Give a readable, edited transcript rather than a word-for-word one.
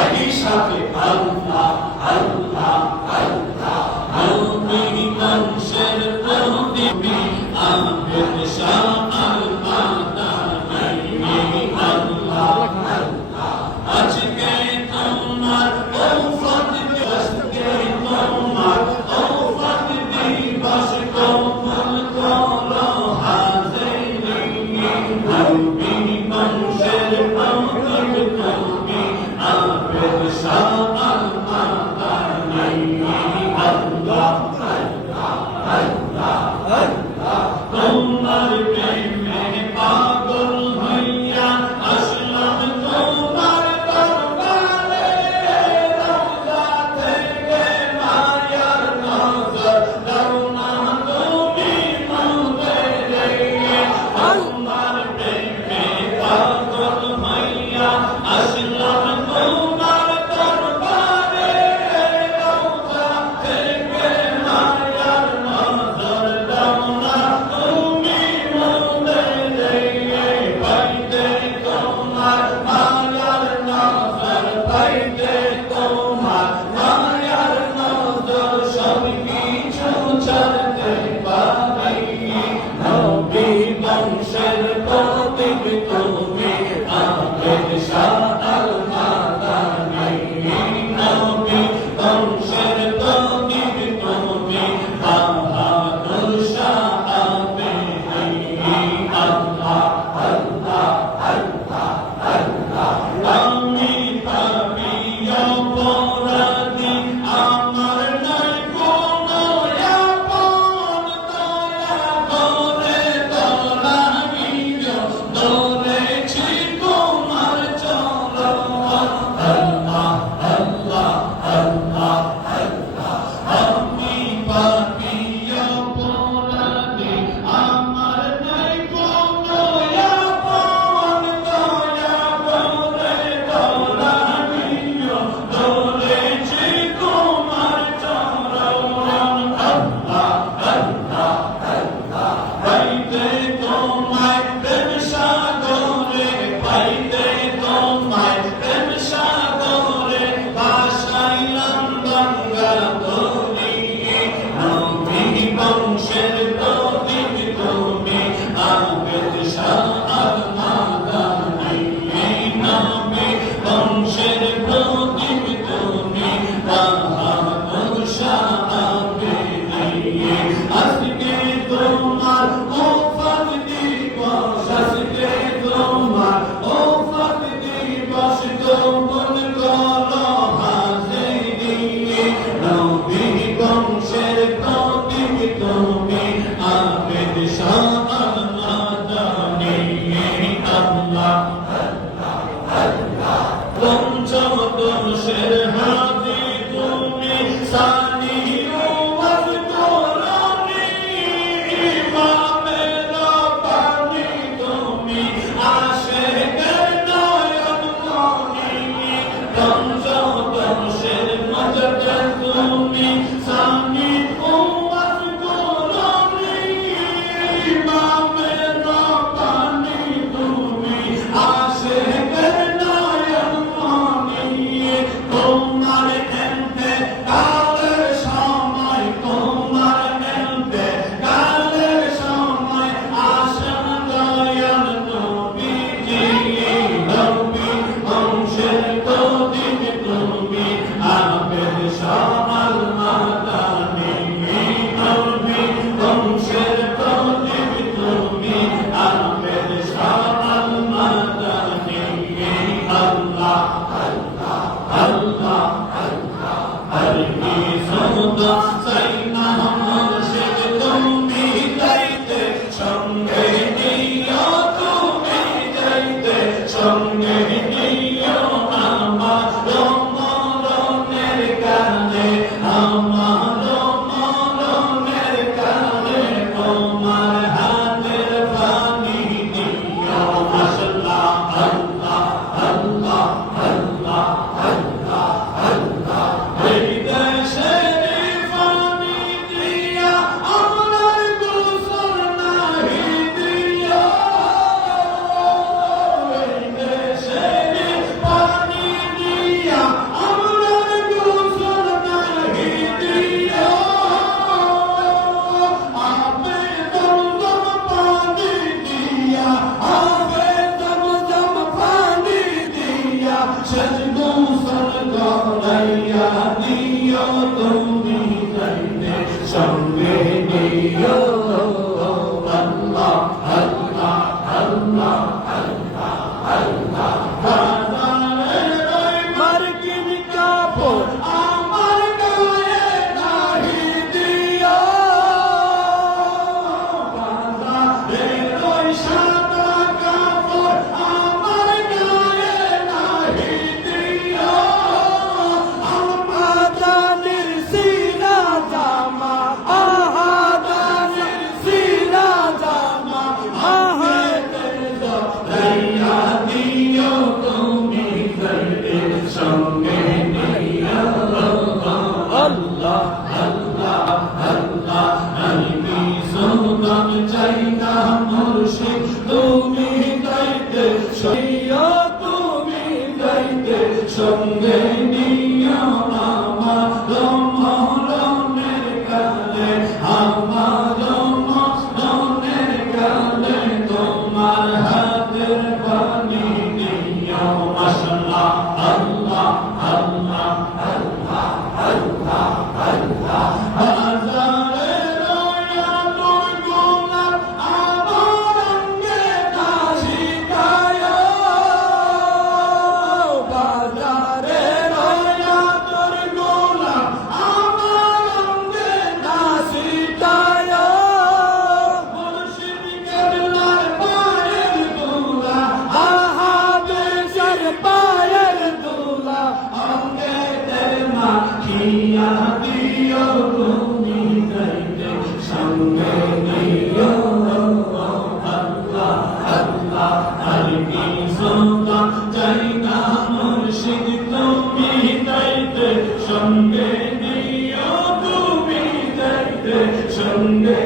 একই সাথে আল্লাহ আল্লাহ আল্লাহ। নবী বংশের প্রদীপী আবেদ শাহ আল-মাদানী আল্লাহ আল্লাহ। আজকে তোমার ওফাত আজকে তোমার ওফাত দিবস কবুল করো হাজিরি। নবী বংশের প্রদীপী তুমি আবেদ শাহ আল-মাদানী আল্লাহ আল্লাহ আল্লাহ আল্লাহ। তোমার প্রেমে পাগল হইয়া আসলাম তোমার দরবারে। রওজা থেকে মায়ার নজর দাও না তুমি মোদের। তোমার প্রেমে পাগল হইয়া আসলাম তোমার দরবারে। রওজা থেকে মায়ার নজর দাও না তুমি মোদের। পাইতে তোমার মায়ার নজর পাইতে তোমার মায়ার নজর সব কিছু ছাড়তে পারি। নবী বংশের প্রদীপ তুমি আবেদ শাহ আল-মাদানী। নবী বংশের প্রদীপ তুমি বাহাদুর শাহ আবেদী আল্লাহ আল্লাহ আল্লাহ আল্লাহ। আমি পাপী অপরাধী আমার নাই কোনো আপন। দয়া করে দয়াময় ধরেছি তোমার চরণ। আল্লাহ আল্লাহ আল্লাহ আল্লাহ। আমি পাপী অপরাধী আমার নাই কোনো আপন। দয়া করে দয়াময় ধরেছি তোমার চরণ। আল্লাহ আল্লাহ আল্লাহ। পাইতে তোমায় প্রেম সাগরে পাইতে তোমায় প্রেম সাগরে ভাসাইলাম গঙ্গা তরী। নবী বংশের প্রদীপ তুমি আবেদ শাহ আল-মাদানী। নবী বংশের প্রদীপ তুমি বাহাদুর শাহ আবেদী। আজকে তোমার ওফাত দিবস আজকে তোমার ওফাত দিবস কবুল করো হাজিরি। নবী বংশের প্রদীপ তুমি আবেদ শাহ আল-মাদানী আল্লাহ আল্লাহ আল্লাহ। পঞ্চদশের হাজি তুমি সানি ওয়াজ করনি। ইমামের বাণী তুমি আশিকের নয়ন মণি। পঞ্চদশের মজা তুমি সানি ওয়াজ করনি। ইমামের বাণী তুমি আশিকের নয়ন মণি। তোমার এন্তে কালের সময় তোমার এন্তে কালের সময় আসেন দয়াল নবীজি। নবী বংশের প্রদীপ তুমি আবেদ শাহ আল-মাদানী। নবী বংশের প্রদীপ তুমি আবেদ শাহ আল-মাদানী আল্লাহ আল্লাহ আল্লাহ আল্লাহ। আর কি সৌদা সাইনা মুর্শিদ তুমি যাইতে সঙ্গে নিও তুমি যাইতে সঙ্গে নিও। আমার মরণের কানে আমার মরণের কানে তোমার হাতের পানি দিও। আল্লাহ আল্লাহ আল্লাহ আল্লাহ আল্লাহ আল্লাহ। এই দেশের পানি দিয়া আমার গোসল নাহি দিও। এই দেশের পানি দিয়া সজদু সর করাইয়া দিও তুমি যাইতে সঙ্গে নিও আল্লাহ আল্লাহ আল্লাহ আল্লাহ আল্লাহ বাজারের ওই মার্কিন কাপড় আমার গায়ে নাহি দিও বাজারের ওই সাদা কাপড় আমার গায়ে নাহি দিও আহাদানের সিনা জামা আহাদানের সিনা জামা আহাদের দয়াইয়া দিও তুমি যাইতে সঙ্গে নিও আল্লাহ আল্লাহ আল্লাহ আমি সুলতান চাই না মুর্শিদ তুমি যাইতে সইয়া তুমি যাইতে সঙ্গে নিও আমার মরণের কালে আমার মরণের কালে তোমার হাতের পানি নিও মাশাআল্লাহ আল্লাহ আল্লাহ আল্লাহ আল্লাহ আল্লাহ হাজারে রয়া তোর গোলাপ আমার অঙ্গে নাচিতায় বাজারে রয়া তোর গোলাপ আমার অঙ্গে নাচিতায় মুর্শিদ কেবলার পায়ের দুলা আহাদের পায়ের দুলা অঙ্গে মাখিয়া দিও তুমি যাইতে সঙ্গে নিও আল্লাহ আল্লাহ আরবি সুলতান চাই না মুর্শিদ তুমি যাইতে সঙ্গে নিও তুমি যাইতে সঙ্গে